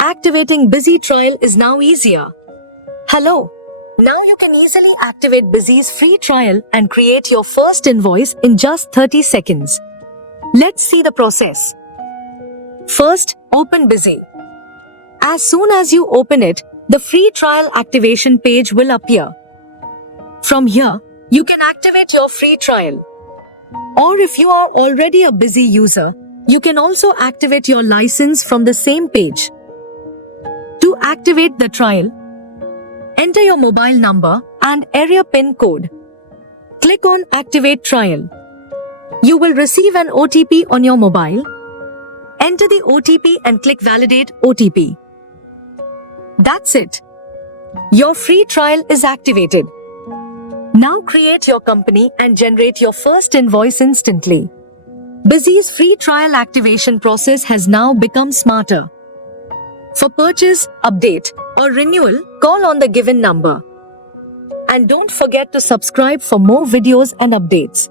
Activating Busy trial is now easier. Hello. Now you can easily activate Busy's free trial and create your first invoice in just 30 seconds. Let's see the process. First, open Busy. As soon as you open it, the free trial activation page will appear. From here, you can activate your free trial. Or if you are already a Busy user, you can also activate your license from the same page. To activate the trial, enter your mobile number and area PIN code. Click on Activate Trial. You will receive an OTP on your mobile. Enter the OTP and click Validate OTP. That's it. Your free trial is activated. Now create your company and generate your first invoice instantly. Busy's free trial activation process has now become smarter. For purchase, update, or renewal, call on the given number. And don't forget to subscribe for more videos and updates.